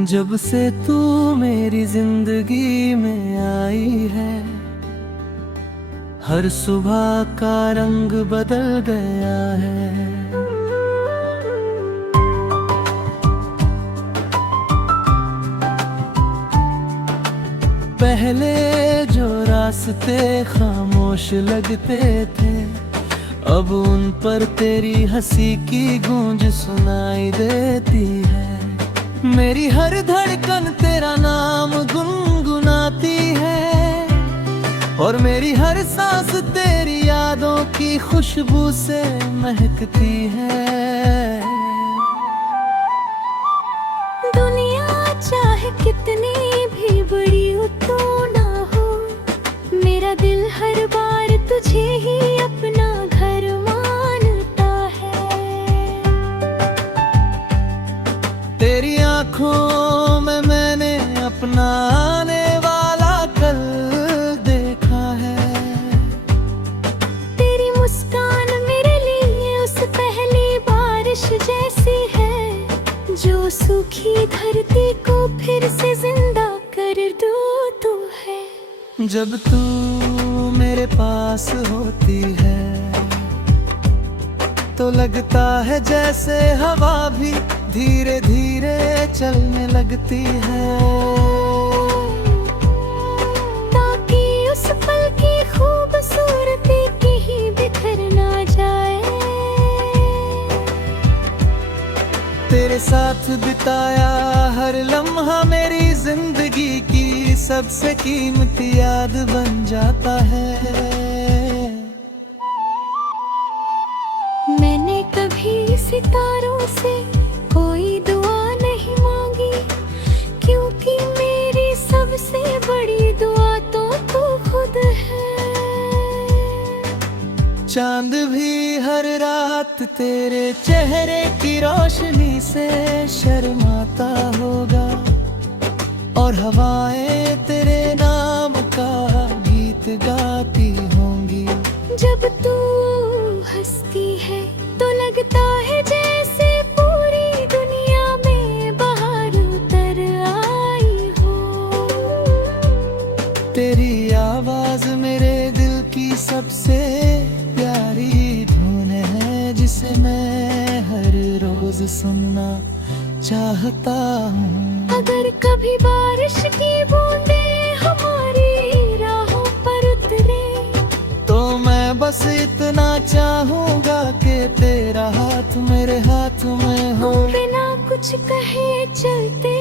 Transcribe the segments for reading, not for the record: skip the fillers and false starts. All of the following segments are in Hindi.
जब से तू मेरी जिंदगी में आई है, हर सुबह का रंग बदल गया है। पहले जो रास्ते खामोश लगते थे, अब उन पर तेरी हंसी की गूंज सुनाई देती है। मेरी हर धड़कन तेरा नाम गुनगुनाती है, और मेरी हर सांस तेरी यादों की खुशबू से महकती है। दुनिया चाहे कितनी भी बड़ी हो तो ना हो, मेरा दिल हर बार तुझे ही अपना घर मानता है। तेरी आँखों में मैंने अपना आने वाला कल देखा है। तेरी मुस्कान मेरे लिए उस पहली बारिश जैसी है, जो सूखी धरती को फिर से जिंदा कर दो तू है। जब तू मेरे पास होती है तो लगता है जैसे हवा भी धीरे धीरे चलने लगती है, ताकि उस पल की खूबसूरती कहीं बिखर ना जाए। तेरे साथ बिताया हर लम्हा मेरी जिंदगी की सबसे कीमती याद बन जाता है। मैंने कभी सितारों से कोई दुआ नहीं मांगी, क्योंकि मेरी सबसे बड़ी दुआ तो तू खुद है। चांद भी हर रात तेरे चेहरे की रोशनी से शर्माता होगा, और हवाएं तेरे नाम का गीत गाती होंगी। जब तू हंसती है तो लगता है जैसे पूरी दुनिया में बाहर उतर आई हो। तेरी आवाज मेरे दिल की सबसे प्यारी धुन है, जिसे मैं हर रोज सुनना चाहता हूँ। अगर कभी बारिश की बूंदें हमारी राहों पर उतरे, तो मैं बस इतना चाहूँगा कि तेरा हाथ मेरे हाथ में हो, बिना कुछ कहे चलते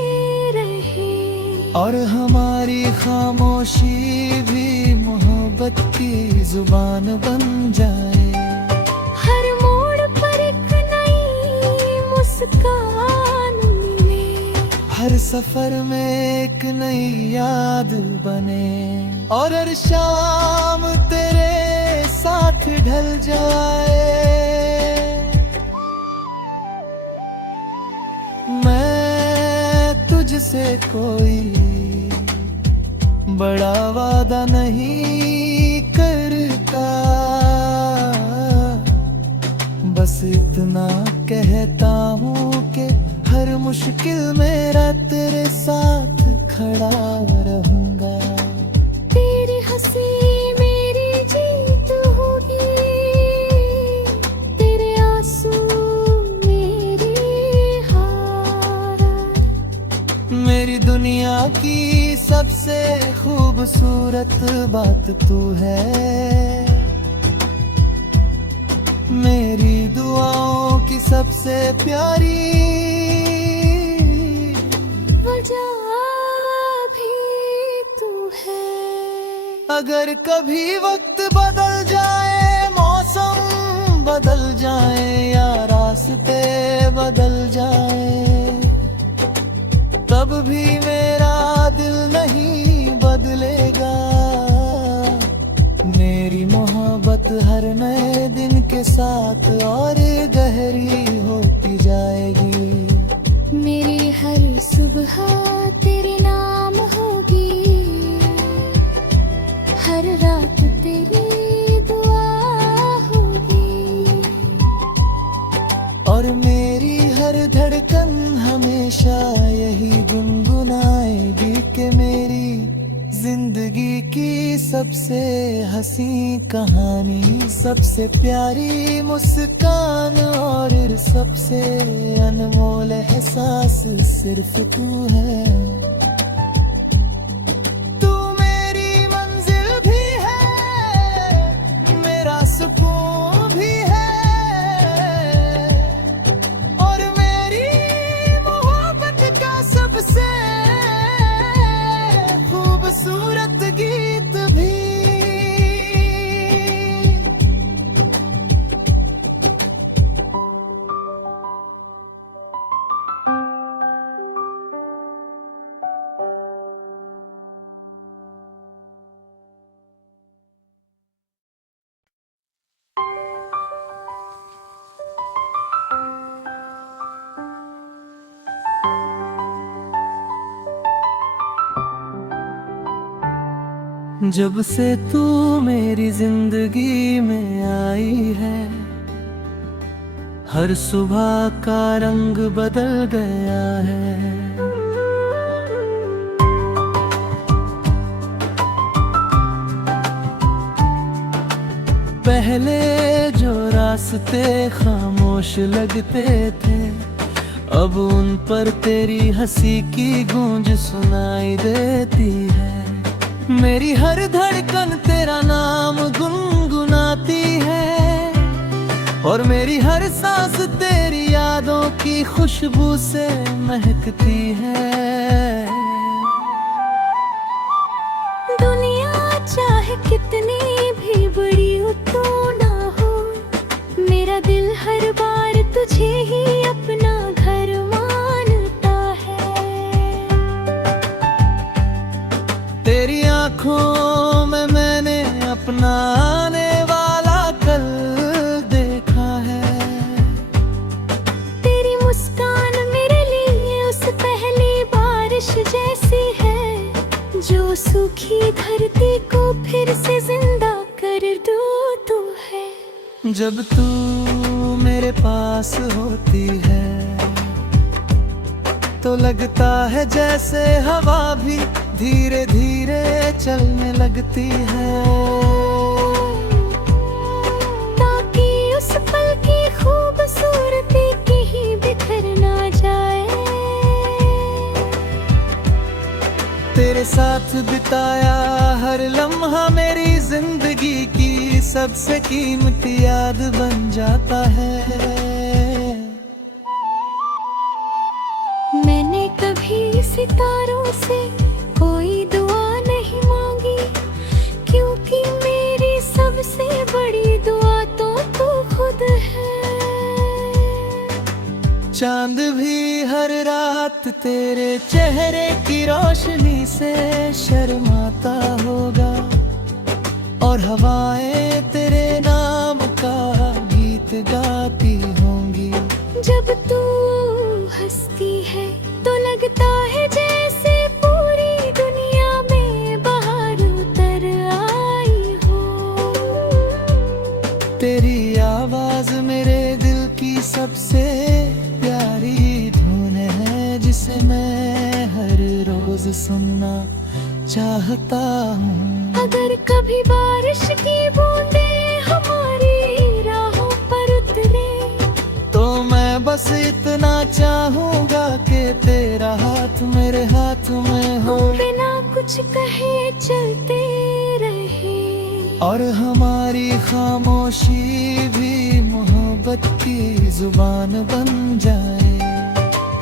रहे, और हमारी खामोशी भी मोहब्बत की जुबान बन जाए। हर मोड़ पर एक नई मुस्कान मिले, हर सफर में एक नई याद बने, और हर शाम तेरे साथ ढल जाए। मैं तुझसे कोई बड़ा वादा नहीं करता, बस इतना कहता हूँ कि हर मुश्किल मेरा तेरे साथ खड़ा रहूंगा। तेरी हंसी मेरी जीत होगी, तेरे आंसू मेरी हार। मेरी दुनिया की सबसे खूबसूरत बात तू है, मेरी दुआओं की सबसे प्यारी वजह भी तू है। अगर कभी वक्त बदल जाए, मौसम बदल जाए, या रास्ते बदल जाए, तब भी मेरा दिल नहीं बदलेगा। मेरी मोहब्बत हर नए दिन के साथ और गहरी होती जाएगी। मेरी हर सुबह तेरे नाम होगी, हर रात तेरी दुआ होगी, और मेरी हर धड़कन हमेशा ये यही गुनगुनाएगी कि मेरी जिंदगी की सबसे हंसी कहानी, सबसे प्यारी मुस्कान और सबसे अनमोल एहसास सिर्फ तू है। तू मेरी मंजिल भी है, मेरा सुकून भी है और मेरी मोहब्बत का सबसे खूबसूरत गीत भी। जब से तू मेरी जिंदगी में आई है, हर सुबह का रंग बदल गया है। पहले जो रास्ते खामोश लगते थे, अब उन पर तेरी हंसी की गूंज सुनाई देती है। मेरी हर धड़कन तेरा नाम गुनगुनाती है और मेरी हर सांस तेरी यादों की खुशबू से महकती है। दुनिया चाहे कितनी भी बड़ी हो तो ना हो, मेरा दिल हर बार तुझे ही अपना घर मानता है। तेरी आँखों में मैंने अपना आने वाला कल देखा है। तेरी मुस्कान मेरे लिए उस पहली बारिश जैसी है, जो सूखी धरती को फिर से जिंदा कर दो तू है। जब तू मेरे पास होती है तो लगता है जैसे हवा भी धीरे धीरे चलने लगती है, ताकि उस पल की खूबसूरती कहीं बिखर ना जाए। तेरे साथ बिताया हर लम्हा मेरी जिंदगी की सबसे कीमती याद बन जाता है। मैंने कभी सितारों से कोई दुआ नहीं मांगी, क्योंकि मेरी सबसे बड़ी दुआ तो तू खुद है। चांद भी हर रात तेरे चेहरे की रोशनी से शर्माता होगा और हवाएं तेरे नाम का गीत गाती होंगी। जब तू हंसती है तो लगता है जैसे पूरी दुनिया में बाहर उतर आई हो। तेरी आवाज मेरे दिल की सबसे प्यारी धुन है, जिसे मैं हर रोज सुनना चाहता हूँ। अगर कभी बारिश की बूंदें हमारी राहों पर उतरे, तो मैं बस इतना चाहूँगा कि तेरा हाथ मेरे हाथ में हो, बिना कुछ कहे चलते रहे और हमारी खामोशी भी मोहब्बत की जुबान बन जाए।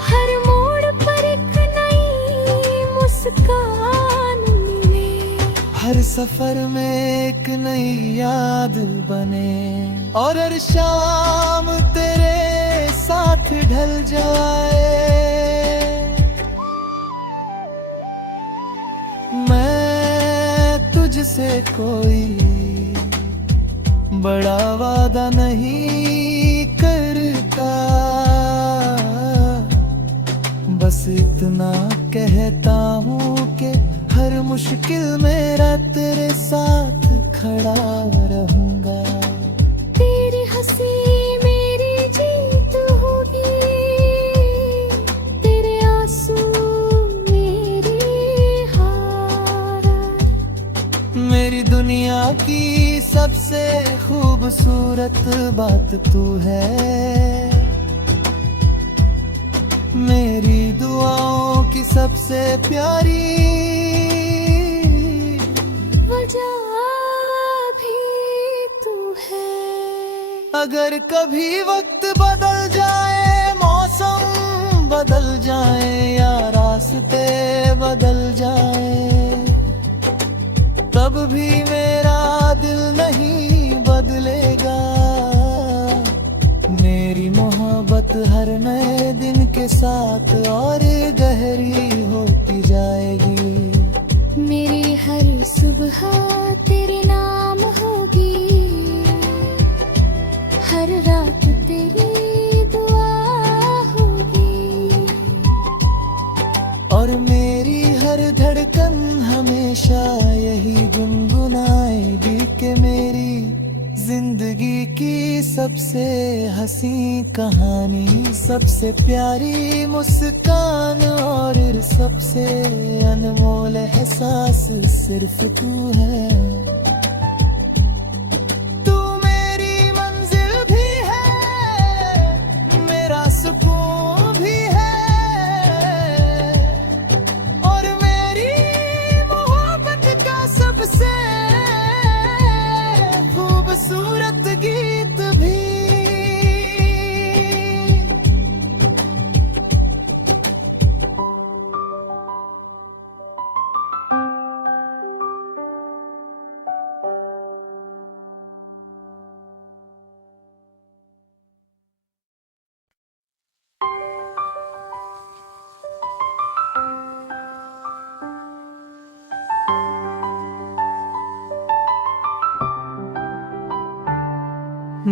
हर मोड़ पर एक नई मुस्कान मिले, हर सफर में एक नई याद बने और हर शाम तेरे साथ ढल जाए। मैं तुझसे कोई बड़ा वादा नहीं करता, बस इतना कहता हूँ कि हर मुश्किल मेरा तेरे साथ खड़ा रहूंगा। तेरी हंसी मेरी जीत होगी, तेरे आंसू दुनिया की सबसे खूबसूरत बात तू है, मेरी दुआओं की सबसे प्यारी वजह भी तू है। अगर कभी वक्त बदल जाए, मौसम बदल जाए या रास्ते बदल जाए, तब भी मेरा दिल नहीं बदलेगा। मेरी मोहब्बत हर नए दिन के साथ और गहरी होती जाएगी। मेरी हर सुबह तेरे नाम होगी, हर रात तेरी दुआ होगी, और मेरी हर धड़कन हमेशा यही गुनगुनाएगी कि मेरी जिंदगी की सबसे हंसी कहानी, सबसे प्यारी मुस्कान और सबसे अनमोल एहसास सिर्फ तू है। तू मेरी मंजिल भी है, मेरा सुकून भी है, और मेरी मोहब्बत का सबसे खूबसूरत गीत भी।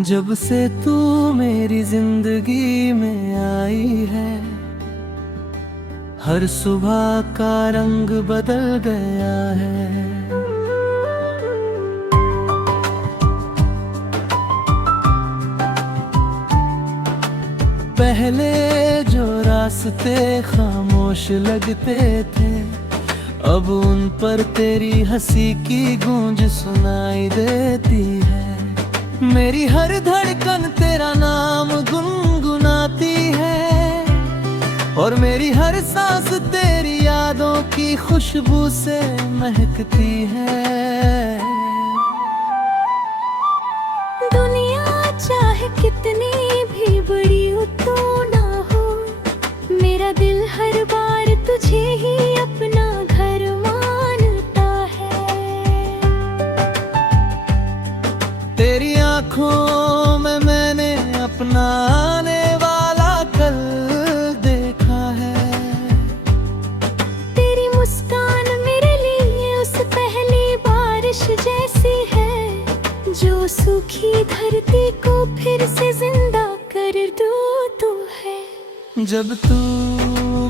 जब से तू मेरी जिंदगी में आई है, हर सुबह का रंग बदल गया है। पहले जो रास्ते खामोश लगते थे, अब उन पर तेरी हंसी की गूंज सुनाई देती है। मेरी हर धड़कन तेरा नाम गुनगुनाती है, और मेरी हर सांस तेरी यादों की खुशबू से महकती है। दुनिया चाहे कितनी भी बड़ी हो तो ना हो, मेरा दिल हर बार तुझे ही अपना घर मानता है। तेरी आँखों में मैंने अपना आने वाला कल देखा है। तेरी मुस्कान मेरे लिए उस पहली बारिश जैसी है, जो सूखी धरती को फिर से जिंदा कर दो तू है। जब तू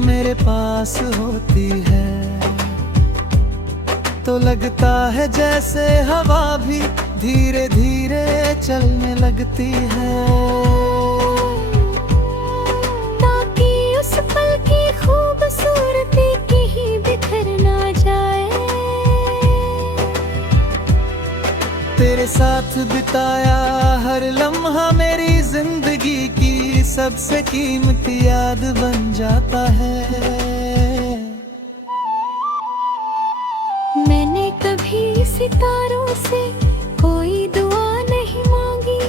मेरे पास होती है, तो लगता है जैसे हवा भी धीरे धीरे चलने लगती है, ताकि उस पल की खूबसूरती कहीं बिखर ना जाए। तेरे साथ बिताया हर लम्हा मेरी जिंदगी की सबसे कीमती याद बन जाता है। मैंने कभी सितारों से कोई दुआ नहीं मांगी,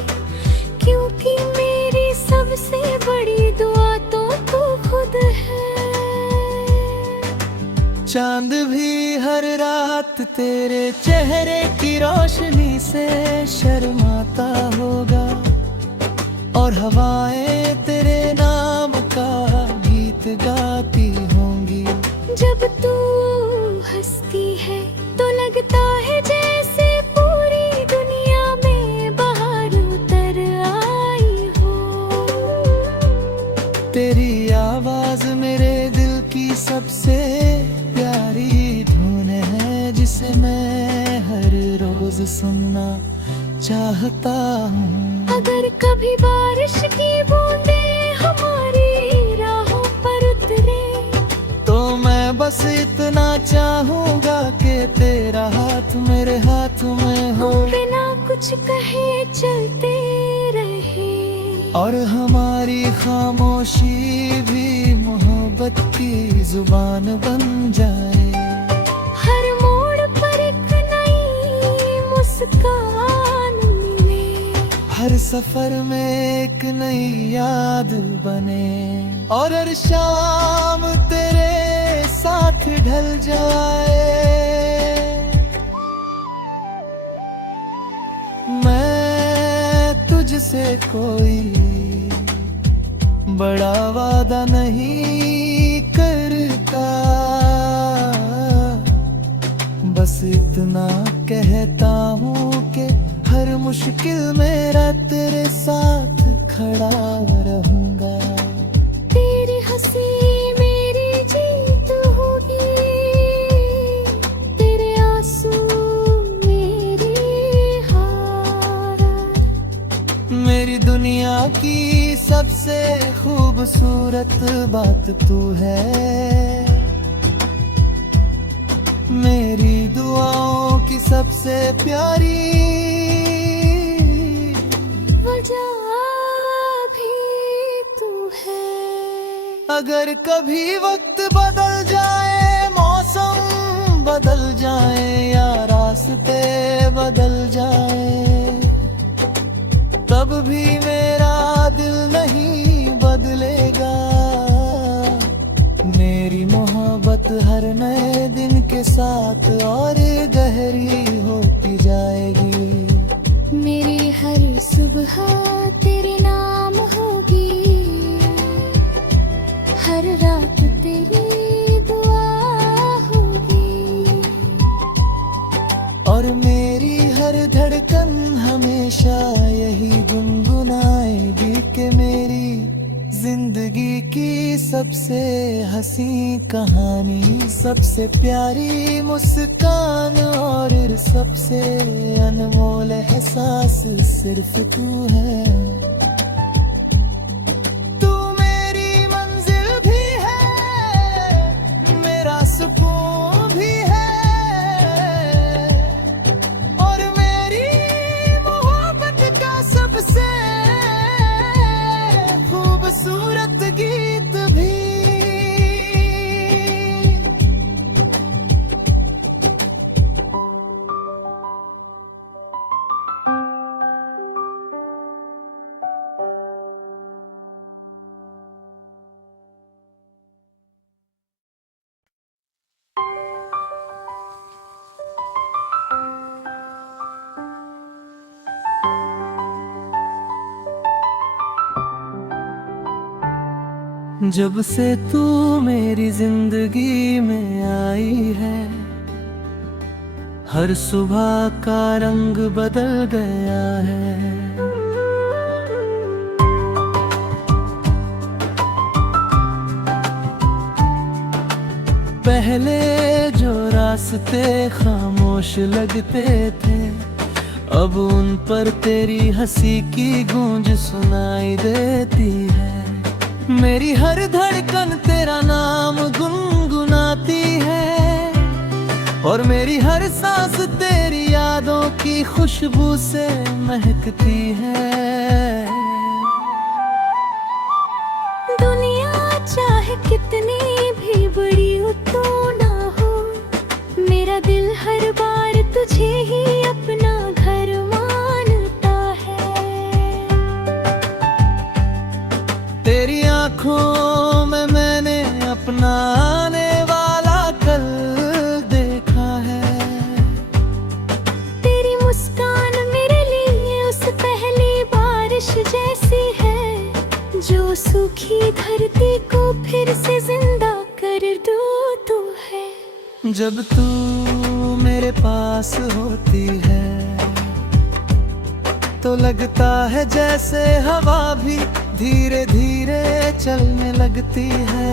क्योंकि मेरी सबसे बड़ी दुआ तो तू खुद है। चांद भी हर रात तेरे चेहरे की रोशनी से शर्माता होगा, और हवाएं तेरे नाम का गीत गाती होंगी। जब तू हंसती है तो लगता है जैसे पूरी दुनिया में बाहर उतर आई हो। तेरी आवाज मेरे दिल की सबसे प्यारी धुन है, जिसे मैं हर रोज सुनना चाहता हूँ। अगर कभी बारिश की बूंदें हमारी राहों पर उतरे, तो मैं बस इतना चाहूँगा कि तेरा हाथ मेरे हाथ कुछ कहे चलते रहे, और हमारी खामोशी भी मोहब्बत की जुबान बन जाए। हर मोड़ पर एक नई मुस्कान मिले, हर सफर में एक नई याद बने, और हर शाम तेरे साथ ढल जाए। मैं तुझसे कोई बड़ा वादा नहीं करता, बस इतना कहता हूँ कि हर मुश्किल मेरा तेरे साथ खड़ा रहूंगा। तेरी हंसी मेरी जीत होगी, तेरे आंसू मेरी हार। मेरी दुनिया की सबसे खूबसूरत बात तू है, मेरी दुआओं की सबसे प्यारी वजह भी तू है। अगर कभी वक्त बदल जाए, मौसम बदल जाए, या रास्ते बदल जाए, तब भी मेरा दिल नहीं बदलेगा। मेरी मोहब्बत हर नए दिन के साथ और गहरी होती जाएगी। मेरी हर सुबह तेरे नाम होगी, हर रात तेरी दुआ होगी, और मेरी हर धड़कन हमेशा यही गुनगुनाएगी कि मेरी जिंदगी की सबसे हंसी कहानी, सबसे प्यारी मुस्कान और सबसे अनमोल एहसास सिर्फ तू है। तू मेरी मंजिल भी है, मेरा सुकून भी है, और मेरी मोहब्बत का सबसे खूबसूरत गीत भी। जब से तू मेरी जिंदगी में आई है, हर सुबह का रंग बदल गया है। पहले जो रास्ते खामोश लगते थे, अब उन पर तेरी हंसी की गूंज सुनाई देती है। मेरी हर धड़कन तेरा नाम गुनगुनाती है, और मेरी हर सांस तेरी यादों की खुशबू से महकती है। दुनिया चाहे कितनी भी बड़ी हो तो ना हो, मेरा दिल हर बार तुझे ही अपना घर मानता है। तेरी आँखों में मैंने अपना आने वाला कल देखा है। तेरी मुस्कान मेरे लिए उस पहली बारिश जैसी है, जो सूखी धरती को फिर से जिंदा कर दो तू है। जब तू मेरे पास होती है तो लगता है जैसे हवा भी धीरे धीरे चलने लगती है,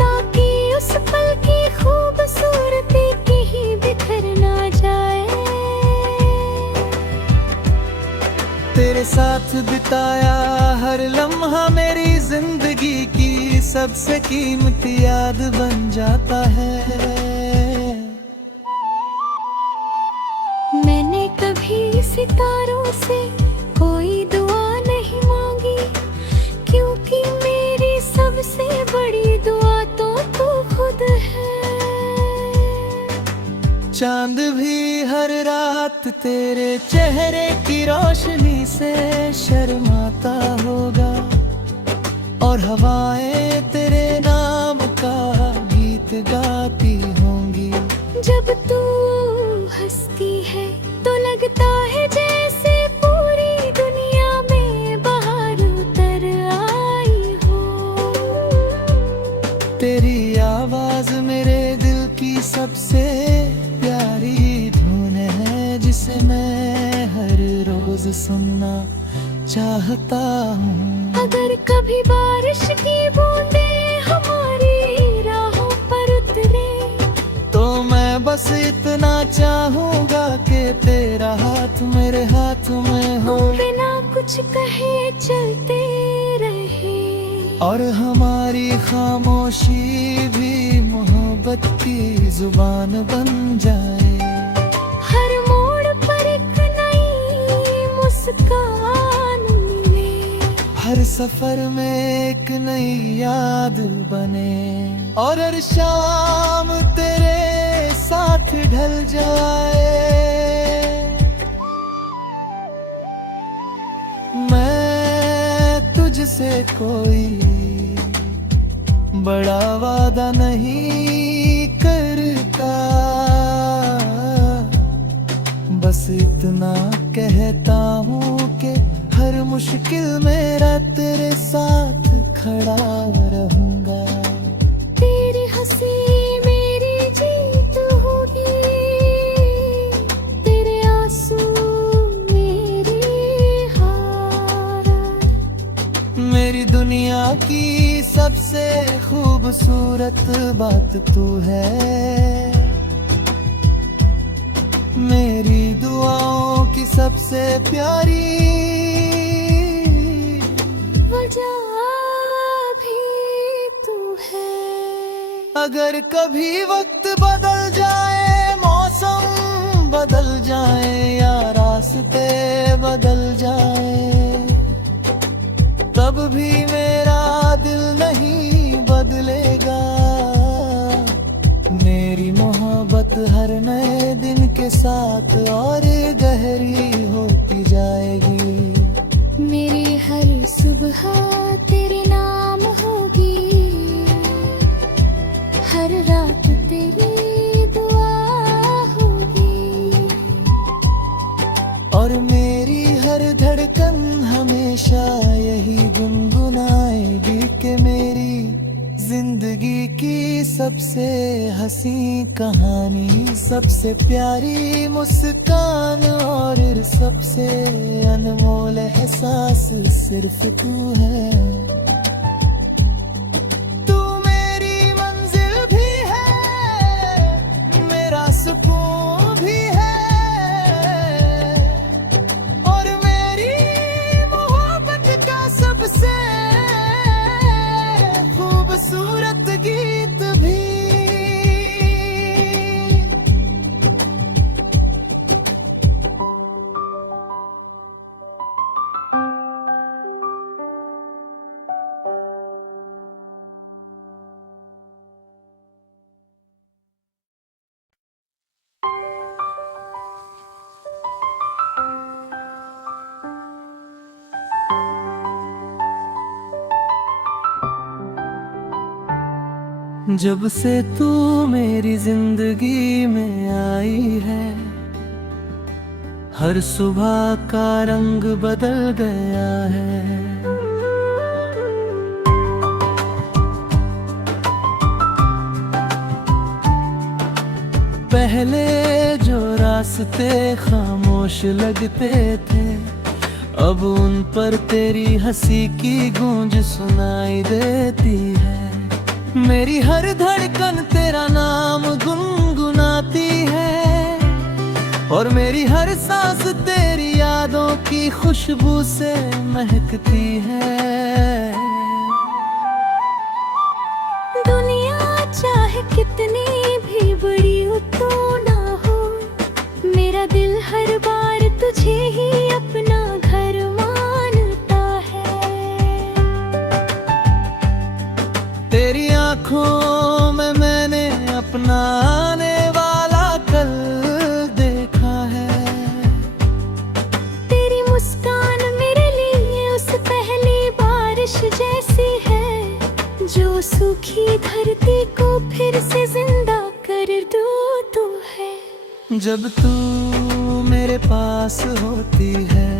ताकि उस पल की खूबसूरती कहीं बिखर ना जाए। तेरे साथ बिताया हर लम्हा मेरी जिंदगी की सबसे कीमती याद बन जाता है। सितारों से कोई दुआ नहीं मांगी, क्योंकि मेरी सबसे बड़ी दुआ तो तू खुद है। चांद भी हर रात तेरे चेहरे की रोशनी से शर्माता होगा, और हवाएं तेरे नाम का गीत गाती होंगी। जब तू हंसती है तो लगता है जैसे पूरी दुनिया में बाहर उतर आई हो। तेरी आवाज मेरे दिल की सबसे प्यारी धुन है, जिसे मैं हर रोज सुनना चाहता हूँ। अगर कभी बारिश की बूंदें हमारी राहों पर उतरे, तो मैं बस इतना चाहूँगा कि तेरा हाथ मेरे हाथ में हो, बिना कुछ कहे चलते रहे, और हमारी खामोशी भी मोहब्बत की जुबान बन जाए। हर मोड़ पर एक नई मुस्कान मिले, हर सफर में एक नई याद बने, और हर शाम तेरे साथ ढल जाए। मैं तुझसे कोई बड़ा वादा नहीं करता, बस इतना कहता हूँ कि हर मुश्किल मेरा तेरे साथ खड़ा रहूंगा। तेरी हंसी मेरी जीत होगी, तेरे आंसू मेरी हार। मेरी दुनिया की सबसे खूबसूरत बात तू है, मेरी दुआओं की सबसे प्यारी वजह भी तू है। अगर कभी वक्त बदल जाए, मौसम बदल जाए, या रास्ते बदल जाए, तब भी मेरा दिल नहीं बदलेगा। मेरी मोहब्बत हर नए दिन के साथ और गहरी होती जाएगी। मेरी हर सुबह तेरे नाम होगी, हर रात तेरी दुआ होगी, और मेरी हर धड़कन हमेशा यही गुनगुनाएगी कि मेरी जिंदगी की सबसे हंसी कहानी, सबसे प्यारी मुस्कान, और सबसे अनमोल एहसास सिर्फ तू है। तू मेरी मंजिल भी है, मेरा सुकून भी है, और मेरी मोहब्बत का सबसे खूबसूरत गीत भी। जब से तू मेरी जिंदगी में आई है, हर सुबह का रंग बदल गया है। पहले जो रास्ते खामोश लगते थे, अब उन पर तेरी हंसी की गूंज सुनाई देती है। मेरी हर धड़कन तेरा नाम गुनगुनाती है, और मेरी हर सांस तेरी यादों की खुशबू से महकती है। दुनिया चाहे कितनी भी बड़ी हो तो ना हो, मेरा दिल हर बार तुझे जब तू मेरे पास होती है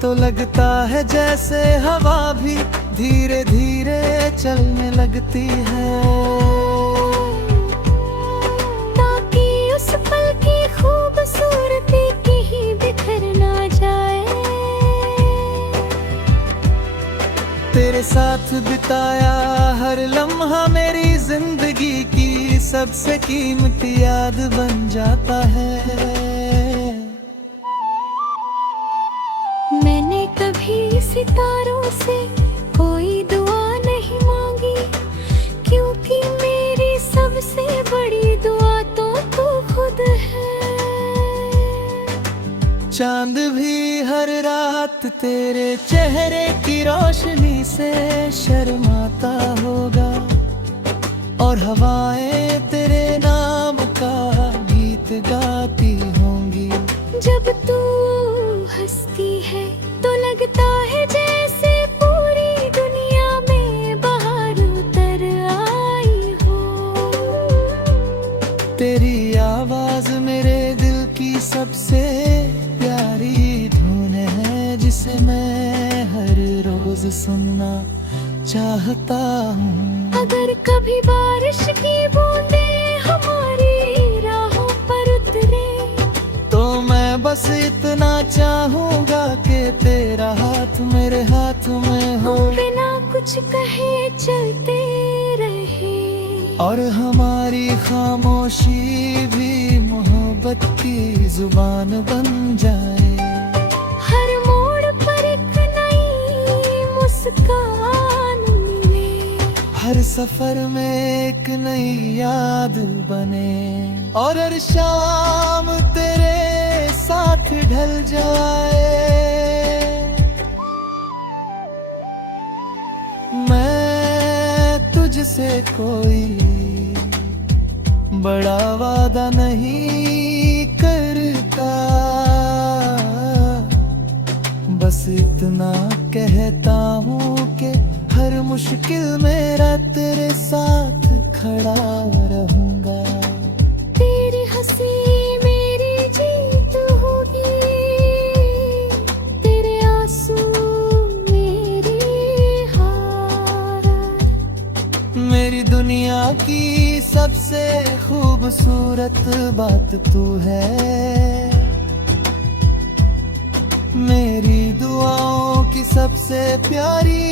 तो लगता है जैसे हवा भी धीरे धीरे चलने लगती है, ताकि उस पल की खूबसूरती कहीं बिखर ना जाए। तेरे साथ बिताया हर लम्हा मेरी जिंदगी की सबसे कीमती याद बन जाता है। मैंने कभी सितारों से कोई दुआ नहीं मांगी, क्योंकि मेरी सबसे बड़ी दुआ तो तू खुद है। चांद भी हर रात तेरे चेहरे की रोशनी से शर्माता होगा, और हवाएं तेरे नाम का गीत गाती होंगी। जब तू हंसती है तो लगता है जैसे पूरी दुनिया में बाहर उतर आई हो। तेरी आवाज मेरे दिल की सबसे प्यारी धुन है, जिसे मैं हर रोज सुनना चाहता हूँ। अगर कभी बारिश की बूंदें हमारी राहों पर उतरे तो मैं बस इतना चाहूँगा कि तेरा हाथ मेरे हाथ में हो, बिना कुछ कहे चलते रहे, और हमारी खामोशी भी मोहब्बत की जुबान बन जाए। हर मोड़ पर एक नई मुस्कान मिले, हर सफर में एक नई याद बने, और हर शाम तेरे साथ ढल जाए। मैं तुझसे कोई बड़ा वादा नहीं करता, बस इतना कहता हूँ कि हर मुश्किल मेरा तेरे साथ खड़ा रहूंगा। तेरी हंसी मेरी जीत होगी, तेरे आंसू मेरी हार। मेरी दुनिया की सबसे खूबसूरत बात तू है, मेरी दुआओं की सबसे प्यारी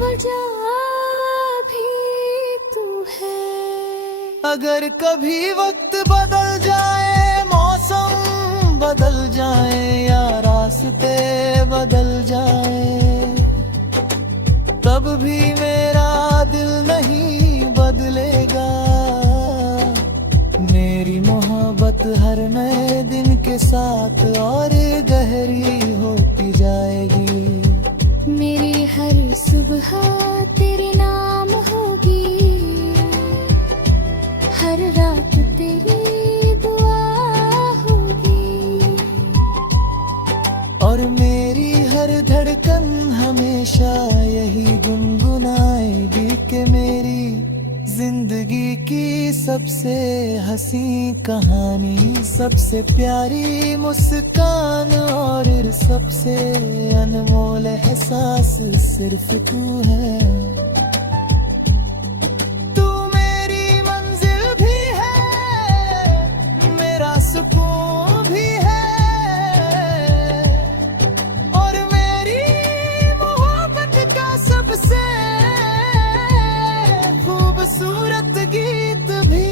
वजह भी तू है। अगर कभी वक्त बदल जाए, मौसम बदल जाए, या रास्ते बदल जाए, तब भी मेरा दिल नहीं बदलेगा। मेरी मोहब्बत हर नए दिन के साथ और गहरी होती जाएगी। मेरी हर सुबह तेरे नाम होगी, हर रात तेरी दुआ होगी, और मेरी हर धड़कन हमेशा यही गुनगुनाएगी कि मेरी जिंदगी की सबसे हंसी कहानी, सबसे प्यारी मुस्कान और सबसे अनमोल एहसास सिर्फ तू है। तू मेरी मंजिल भी है, मेरा सुकून भी है, और मेरी मोहब्बत का सबसे खूबसूरत गीत भी।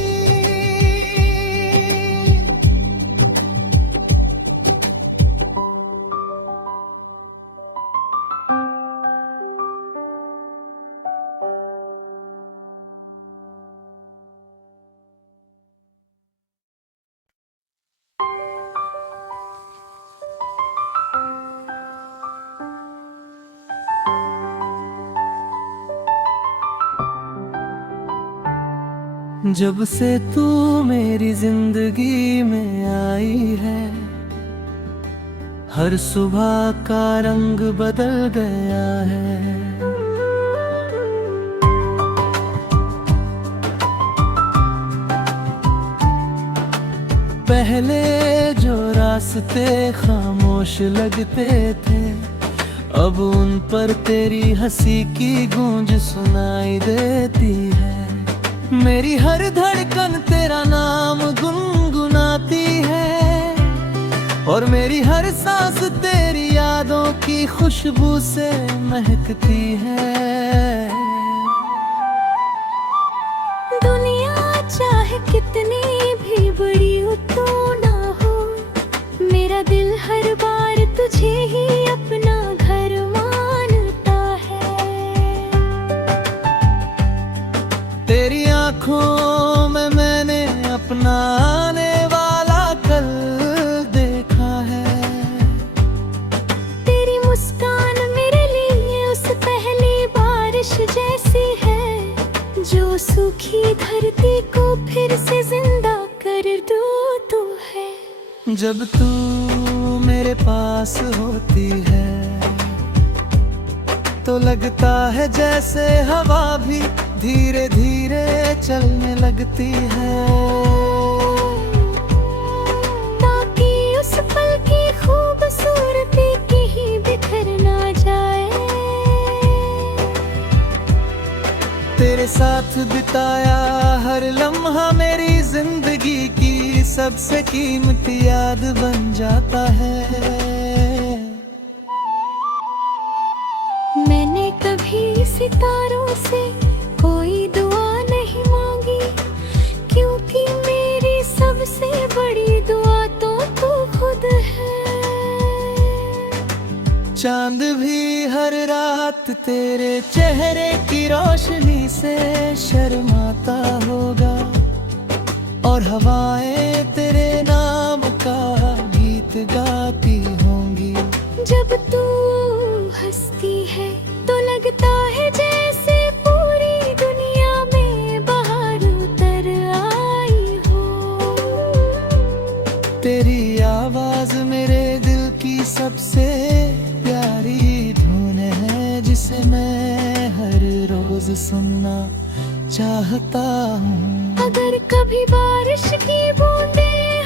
जब से तू मेरी जिंदगी में आई है, हर सुबह का रंग बदल गया है। पहले जो रास्ते खामोश लगते थे, अब उन पर तेरी हंसी की गूंज सुनाई देती है। मेरी हर धड़कन तेरा नाम गुनगुनाती है, और मेरी हर सांस तेरी यादों की खुशबू से महकती है। दुनिया चाहे कितनी भी बड़ी हो तो ना हो, मेरा दिल हर बार तुझे ही अपना घर मानता है। तेरी आंखों में मैंने अपना आने वाला कल देखा है। तेरी मुस्कान मेरे लिए उस पहली बारिश जैसी है, जो सूखी धरती को फिर से जिंदा कर दो तू है। जब तू मेरे पास होती है तो लगता है जैसे हवा भी धीरे धीरे चलने लगती है, ताकि उस पल की खूबसूरती कहीं बिखर ना जाए। तेरे साथ बिताया हर लम्हा मेरी जिंदगी की सबसे कीमती याद बन जाता है। मैंने कभी सितारों से कोई दुआ नहीं मांगी, क्योंकि मेरी सबसे बड़ी दुआ तो तू खुद है। चांद भी हर रात तेरे चेहरे की रोशनी से शर्माता होगा, और हवाएं तेरे नाम का गीत गाती होंगी। जब तू हंसती है तो लगता है जैसे पूरी दुनिया में बाहर उतर आई हो। तेरी आवाज मेरे दिल की सबसे प्यारी धुन है, जिसे मैं हर रोज सुनना चाहता हूँ। अगर कभी बारिश की बूंदें